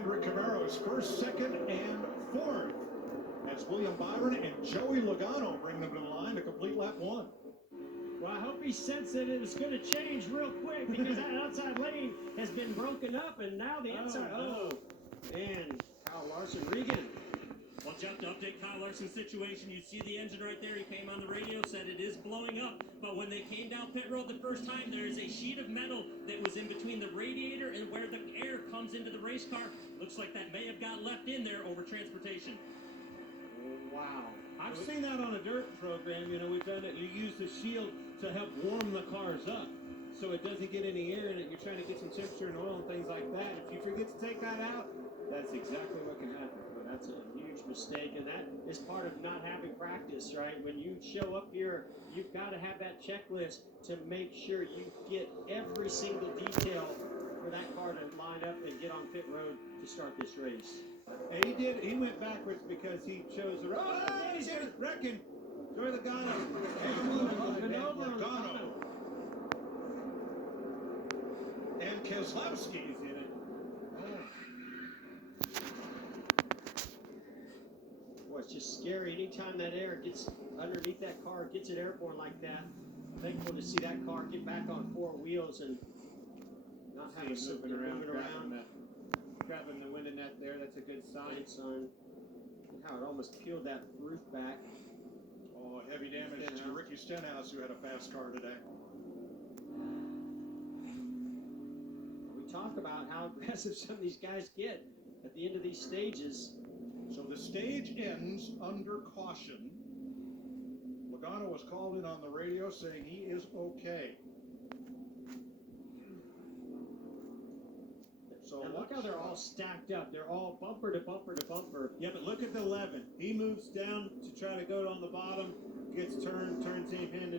Hendrick Camaro's first, second, and fourth. As William Byron and Joey Logano bring them to the line to complete lap one. Well, I hope he sensed that it was going to change real quick because that outside lane has been broken up, and now the inside. And Kyle Larson, Regan. Well, Jeff, to update Kyle Larson's situation, you see the engine right there. He came on the radio, said it is blowing up. But when they came down pit road the first time, there is a sheet of metal that was in between the radiator and where the air comes into the race car. Looks like that may have got left in there over transportation. Wow. I've seen that on a dirt program. You know, we've done it. You use the shield to help warm the cars up so it doesn't get any air in it. You're trying to get some temperature and oil and things like that. If you forget to take that out, that's exactly what can happen. Well, that's a huge mistake, and that is part of not having practice, right? When you show up here, you've got to have that checklist to make sure you get every single detail for that car to line up and get on pit road to start this race. And he went backwards because he chose the road. Oh, he's wrecking. Joey Logano. Logano. And Keselowski's in it. Boy, it's just scary. Anytime that air gets underneath that car, gets it airborne like that. Thankful to see that car get back on four wheels and not have it moving around. Grabbing the wind in that there, that's a good sign. Good sign. Look how it almost peeled that roof back. Oh, heavy damage to Ricky Stenhouse, who had a fast car today. We talk about how aggressive some of these guys get at the end of these stages. So the stage ends under caution. Logano was called in on the radio saying he is okay. So and look how they're all stacked up. They're all bumper to bumper to bumper. Yeah, but look at the 11. He moves down to try to go on the bottom, gets turned, turns him into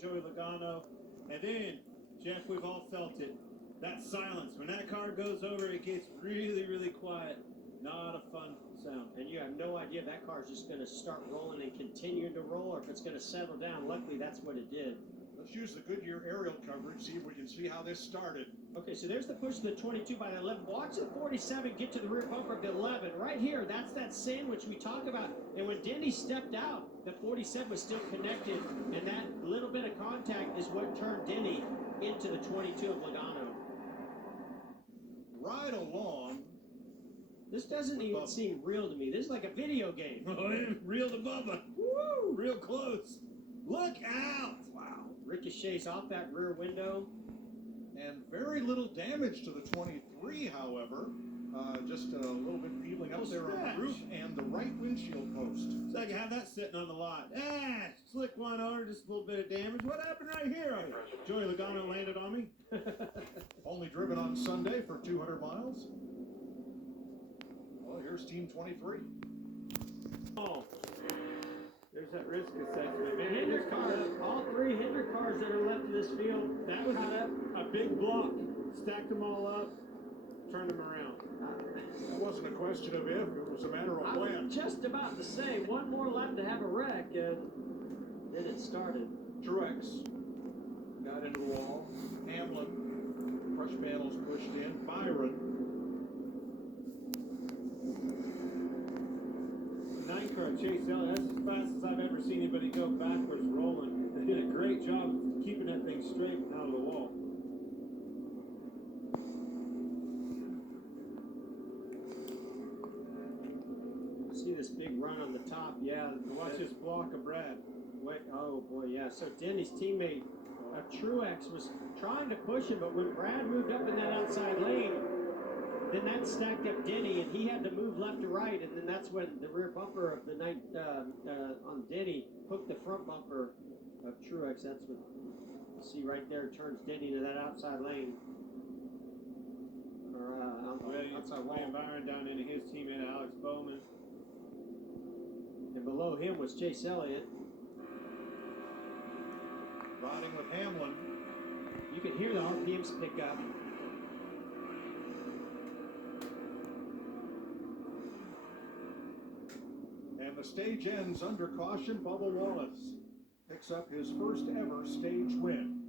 Joey Logano. And then, Jeff, we've all felt it. That silence. When that car goes over, it gets really, really quiet. Not a fun sound. And you have no idea if that car is just going to start rolling and continue to roll, or if it's going to settle down. Luckily, that's what it did. Let's use the Goodyear aerial coverage, see if we can see how this started. Okay, so there's the push of the 22 by the 11. Watch the 47 get to the rear bumper of the 11. Right here, that's that sandwich we talk about. And when Denny stepped out, the 47 was still connected, and that little bit of contact is what turned Denny into the 22 of Logano. Right along. This doesn't even seem real to me. This is like a video game. Oh, real to Bubba. Woo! Real close. Look out! Wow. Ricochets off that rear window. And very little damage to the 23, however. Just a little bit peeling up there on the roof and the right windshield post. So I can have that sitting on the lot. Slick one over, just a little bit of damage. What happened right here? Joey Logano landed on me. Only driven on Sunday for 200 miles. Well, here's Team 23. Oh, there's that risk assessment. Man, Hendrick cars, all three Hendrick cars that are left in this field, that was a big block. Stacked them all up, turned them around. It wasn't a question of if, it was a matter of when. I was just about to say, one more lap to have a wreck, and then it started. Truex got into the wall. Hamlin, crush panels pushed in. Byron. 9 car Chase Elliott, that's as fast as I've ever seen anybody go backwards rolling. They did a great job of keeping that thing straight and out of the wall. See this big run on the top, yeah. Watch this block of Brad. Wait, oh boy, yeah. So Denny's teammate Truex was trying to push him, but when Brad moved up in that outside lane, then that stacked up Denny, and he had to move left to right, and then that's when the rear bumper of the night on Denny hooked the front bumper of Truex. That's what you see right there. Turns Denny to that outside lane. Or outside wall. Byron down into his teammate Alex Bowman. And below him was Chase Elliott. Riding with Hamlin. You can hear the RPMs pick up. And the stage ends under caution. Bubba Wallace picks up his first ever stage win.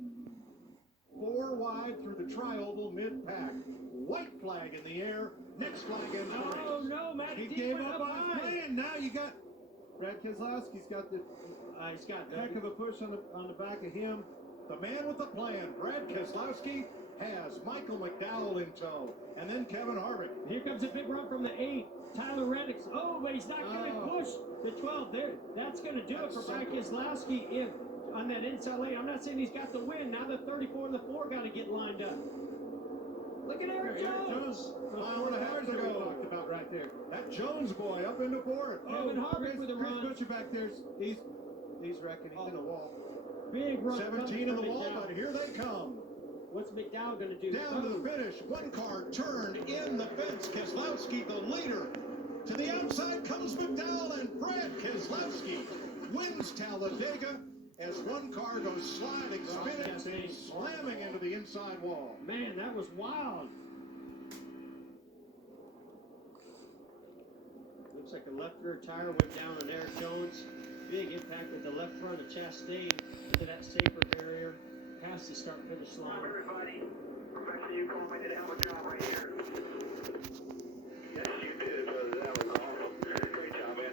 4 wide. inside through the tri-oval mid-pack. White flag in the air. Next flag ends the race. Oh no, Matt He D gave went up on his high. plan. Now you got Brad Keselowski's got the He's got heck of a push on the back of him. The man with the plan, Brad Keselowski, has Michael McDowell in tow. And then Kevin Harvick. Here comes a big run from the 8. Tyler Reddick. Oh, but he's not going to push the 12 there. That's going to do it for Brad Keselowski on that inside lane. I'm not saying he's got the win. Now the 34 and the 4 got to get lined up. Look at Eric Jones. Mile and a half to we go. talked about right there. That Jones boy up into fourth. Kevin Harvick with a Chris run. Butcher back there. He's wrecking. He's in the wall. Big run. 17 in the wall, McDowell. but here they come. What's McDowell going to do? Down to the finish. One car turned in the fence. Keselowski, the leader. To the outside comes McDowell, and Brad Keselowski wins Talladega as one car goes sliding, spinning, slamming into the inside wall. Man, that was wild. Looks like a left rear tire went down on Eric Jones. Big impact with the left front of Chastain into that safer barrier. Past the start-finish line. Everybody, Professor, you called me did a hell of a job right here. Yes, you did, brother. That was awesome. Great job, man.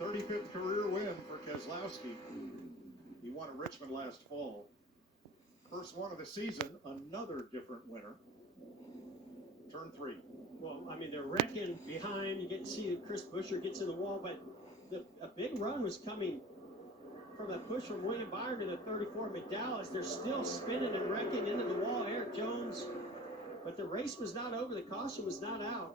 35th career win for Keselowski. He won at Richmond last fall. First one of the season, another different winner. Turn 3. Well, I mean, they're wrecking behind. You get to see that Chris Buescher gets in the wall, but a big run was coming from a push from William Byron to the 34 McDowell. They're still spinning and wrecking into the wall. Eric Jones, but the race was not over. The caution was not out.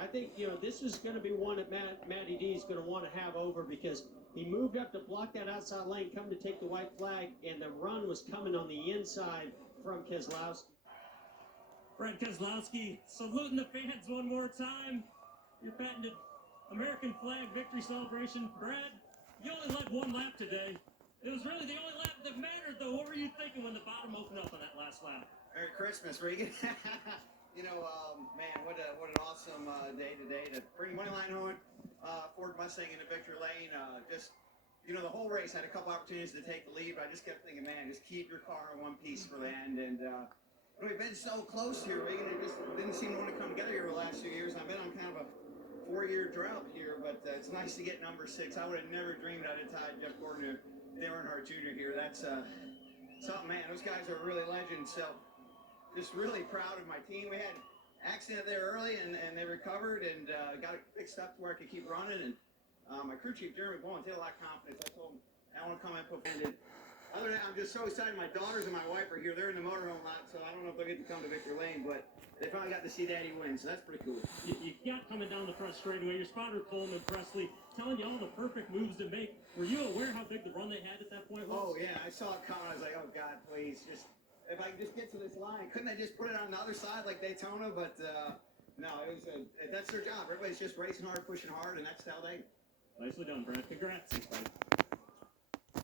I think, this is going to be one that Matty D is going to want to have over because he moved up to block that outside lane, come to take the white flag, and the run was coming on the inside from Keselowski. Brad Keselowski saluting the fans one more time. Your patented American flag victory celebration. Brad, you only led one lap today. It was really the only lap that mattered, though. What were you thinking when the bottom opened up on that last lap? Merry Christmas, Regan. Man, what an awesome day today to bring Moneyline home, Ford Mustang into victory lane. The whole race had a couple opportunities to take the lead, but I just kept thinking, man, just keep your car in one piece for the end. And we've been so close here, Regan. It just didn't seem to want to come together here the last few years. And I've been on kind of a 4-year drought here, but it's nice to get number 6. I would have never dreamed I'd have tied Jeff Gordon or Dale Earnhardt Jr. here. That's something, man. Those guys are really legends. So just really proud of my team. We had accident there early, and they recovered and got it fixed up to where I could keep running. And my crew chief, Jeremy Bowen, had a lot of confidence. I told him I want to come and put ended. Other than that, I'm just so excited. My daughters and my wife are here. They're in the motorhome lot, so I don't know if they'll get to come to Victory Lane, but they finally got to see Daddy win, so that's pretty cool. You got coming down the front straightaway. Your spotter, Coleman Presley, telling you all the perfect moves to make. Were you aware how big the run they had at that point was? Oh, yeah. I saw it coming. I was like, oh, God, please. If I could just get to this line. Couldn't they just put it on the other side like Daytona? But, no, that's their job. Everybody's just racing hard, pushing hard, and that's Talladega. Nicely done, Brad. Congrats. Thanks, buddy.